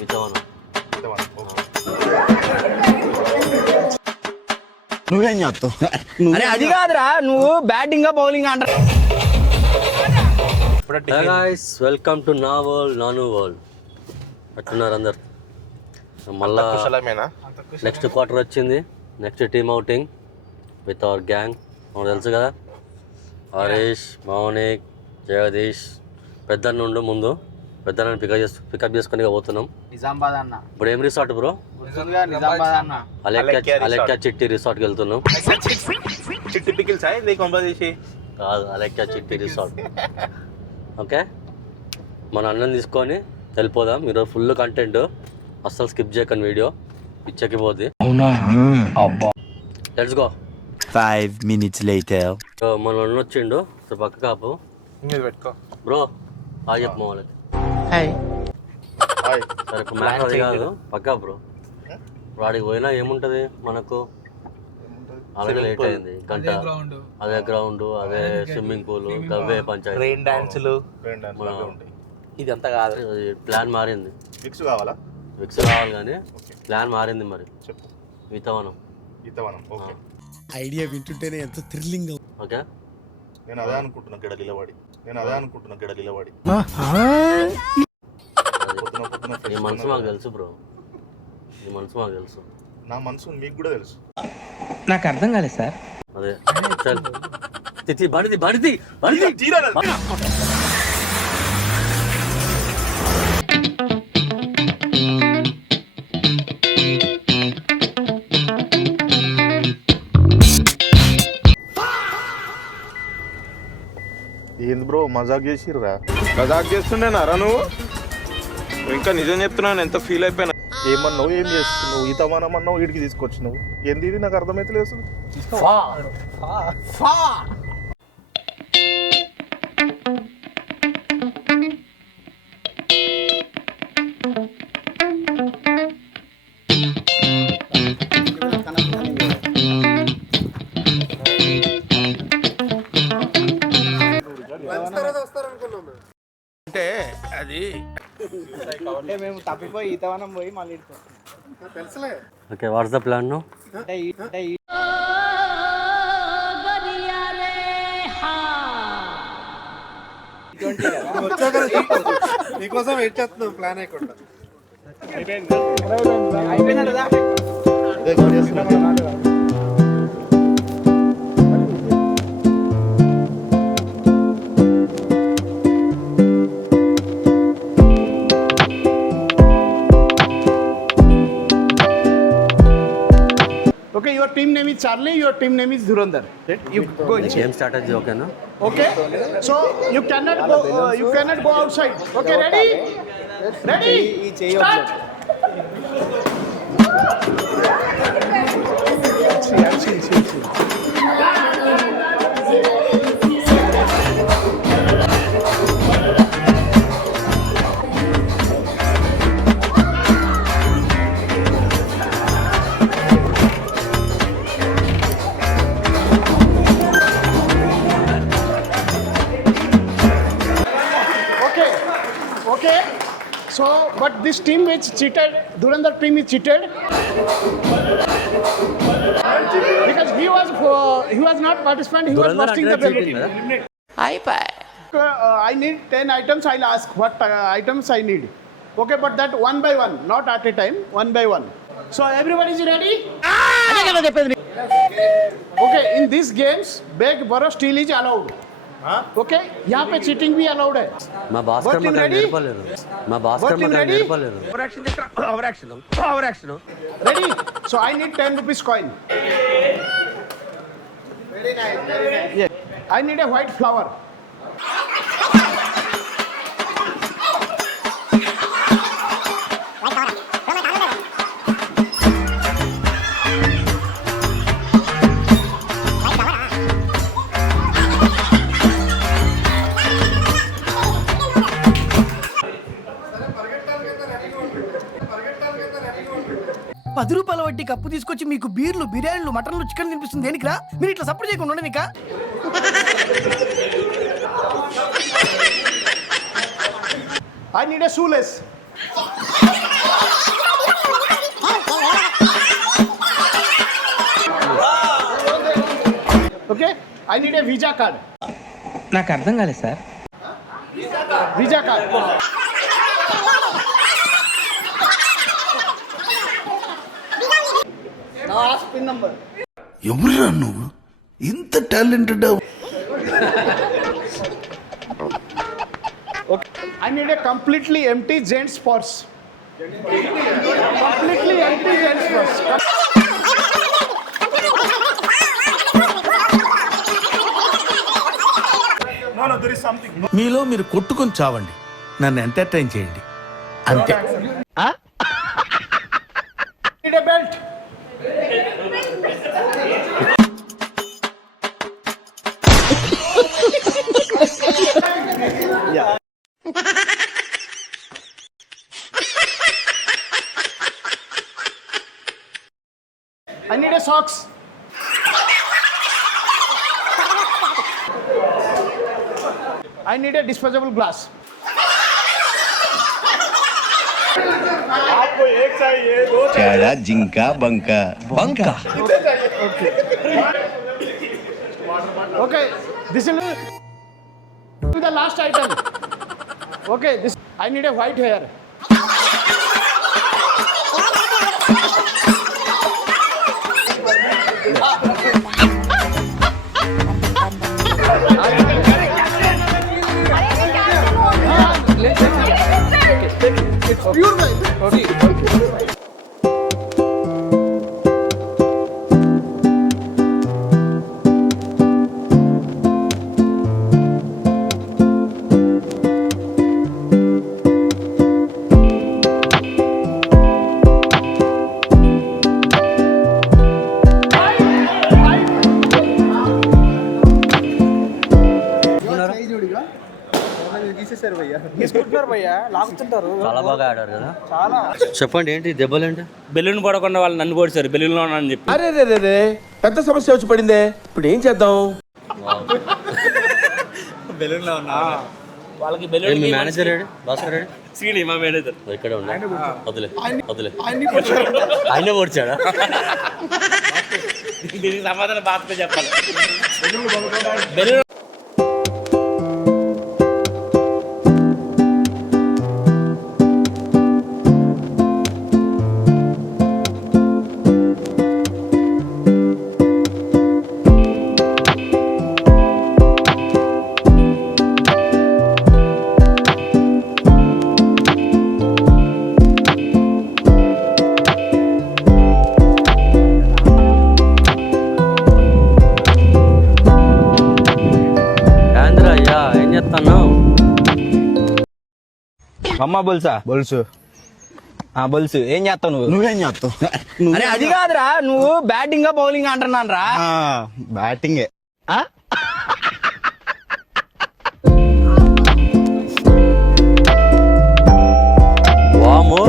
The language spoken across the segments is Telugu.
వితవనం. నువ్వేం చేస్తావు? అరే అది కాదురా, నువ్వు బ్యాటింగ్ బౌలింగ్ అంటారు. గైస్ వెల్కమ్ టు నా వరల్డ్ నాను వరల్డ్. అట్టున్నారు అందరు. మళ్ళా నెక్స్ట్ క్వార్టర్ వచ్చింది. Next team outing with our gang. మనకు తెలుసు కదా, హరీష్, మౌనిక్, జగదీష్. పెద్దన్న ఉండు ముందు, పెద్దన్న పికప్ చేసుకొని పోతున్నాం. నిజామాబాద్ అన్న. ఇప్పుడు ఏం రిసార్ట్ బ్రో? నిజామాబాద్ అన్న. అలెక్కా చిట్టి రిసార్ట్కి వెళ్తున్నాం. చిట్టి పికిల్స్ కాదు, అలెక్కా చిట్టి రిసార్ట్. ఓకే, మన అన్నం తీసుకొని వెళ్ళిపోదాం. ఈరోజు ఫుల్ కంటెంట్, అస్సలు స్కిప్ చేయకండి వీడియో, పిచ్చెక్కిపోద్ది. Let's go. 5 minutes later. మన అన్న వచ్చిండు, పక్క కాపు పెట్టుకో బ్రో. హాయ్ చెప్పు మా వాళ్ళకి. సరే ఇప్పుడు మ్యాచ్ అది కాదు, పక్కా బ్రో. వాడికి పోయినా ఏముంటది మనకు, అలాగే లేట్ అయింది గంట. అదే గ్రౌండ్, అదే స్విమ్మింగ్ పూల్, అవే పంచాయతీ, రెయిన్ డాన్సులు. ఇదంతా కాదు, ప్లాన్ మారింది. ఫిక్స్ కావాలా? ఫిక్స్ కావాలి కానీ ప్లాన్ మారింది. మరి చెప్పు. ఈతవనం. ఓకే. ఐడియా వింటుంటేనే ఎంత థ్రిల్లింగ్. ఓకే, నేను అదే అనుకుంటున్నా గడ నిలబడి. నీ మనసు మాకు తెలుసు బ్రో, నీ మనసు మాకు తెలుసు. నా మనసు మీకు కూడా తెలుసు. నాకు అర్థం కాలేదు సార్. అదే చల్ బండిది బండిది బండిది. ఏంది బ్రో మజాక్ చేసిర్రా? మజాక్ చేస్తుండేనారా నువ్వు? ఇంకా నిజం చెప్తున్నాను, ఎంత ఫీల్ అయిపోయినా. ఏమన్నావు, ఏం చేస్తున్నావు? ఈతమానమన్నావు, వీడికి తీసుకొచ్చినావు. ఏంది ఇది నాకు అర్థమైతే లేదు. అంటే అది మేము తప్పిపోయి ఈతవనం పోయి మళ్ళీ తెలుసులే. Okay, what's the plan no? నీకోసం వెయిట్ చేస్తున్నాం, ప్లాన్ అయిపోయింది. Okay, your team name is Charlie, your team name is Dhurandhar. You go in. Game strategy okay na? Okay, so you cannot go outside. Okay, ready? Start. See. Okay, so but this team is cheated. Dhurandhar team is cheated because he was not participant. He was hosting the game. I need 10 items. I'll ask what items I need. Okay, but that one by one, not at a time. One by one. So everybody is ready? Okay, in these games, beg, borrow, steal is allowed. Okay, यहाँ पे चीटिंग भी अलाउड है. మా భాస్కర్ మాకు నేర్పలేదు. Over action. Ready? So I need 10 rupees coin. Very nice. Yeah. I need a white flower. ₹10 వడ్డీ కప్పు తీసుకొచ్చి మీకు బీర్లు, బిర్యానీలు, మటన్లు, చికెన్ తినిపిస్తుంది దేనికిరా? మీరు ఇట్లా సపోర్ట్ చేయకుండా ఉండనికా? I need a shoelace. I need a visa card. నాకు అర్థం కాలేదు sir. Visa card. Pin number. ఎవరురా నువ్వు ఇంత talented? I need a completely empty gents purse. Completely empty gents purse. మీలో మీరు కొట్టుకొని చావండి, నన్ను ఎంటర్టైన్ చేయండి అంతే. Need a belt. Yeah. I need a socks. I need a disposable glass. తేడా జింక బంక బంక. Okay, this will be the last item. Okay, this I need a white hair. It's pure white. చాలా బాగా ఆడారు కదా. చెప్పండి ఏంటి దెబ్బలు ఏంటి? బెలూన్ పడకుండా వాళ్ళు నన్ను పొడిచారు బెలూన్లో అని చెప్పి. అరే రే రే రే, పెద్ద సమస్య వచ్చి పడిందే, ఇప్పుడు ఏం చేద్దాం? బెలూన్లో ఉన్నా వాళ్ళకి మీ బెలూన్ మేనేజర్ ఏడు? భాస్కర్ ఏడు? సీని మా మేనేజర్ ఇక్కడ ఉన్నా. వదిలే వదిలే. ఆయనే పొడిచాడా? దీనికి సమాధానం బాగా చెప్పాలి. బెలూన్ అమ్మ బొలుసా? బొలుసు. బొలుసు ఏం చేస్తావు నువ్వు? నువ్వేం చేస్తావు? అరే అది కాదురా, నువ్వు బ్యాటింగ్ బౌలింగ్ అంటున్నాను రా. బ్యాటింగే. వామో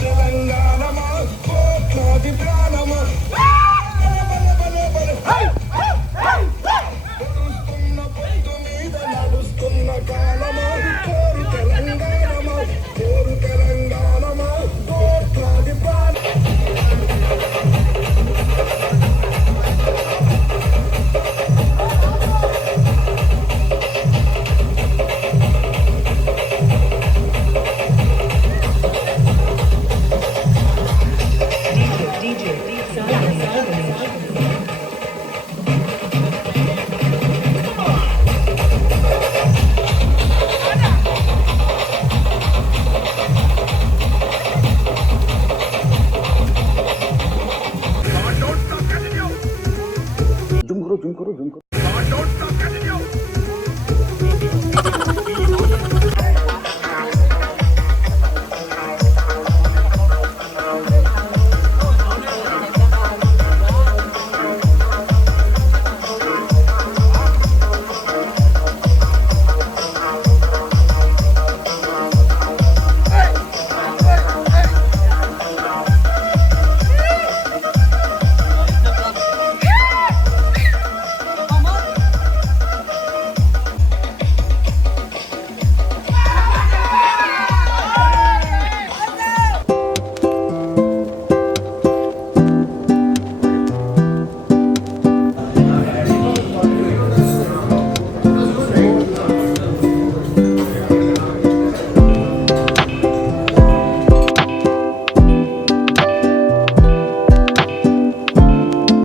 తెలంగాణ Hey!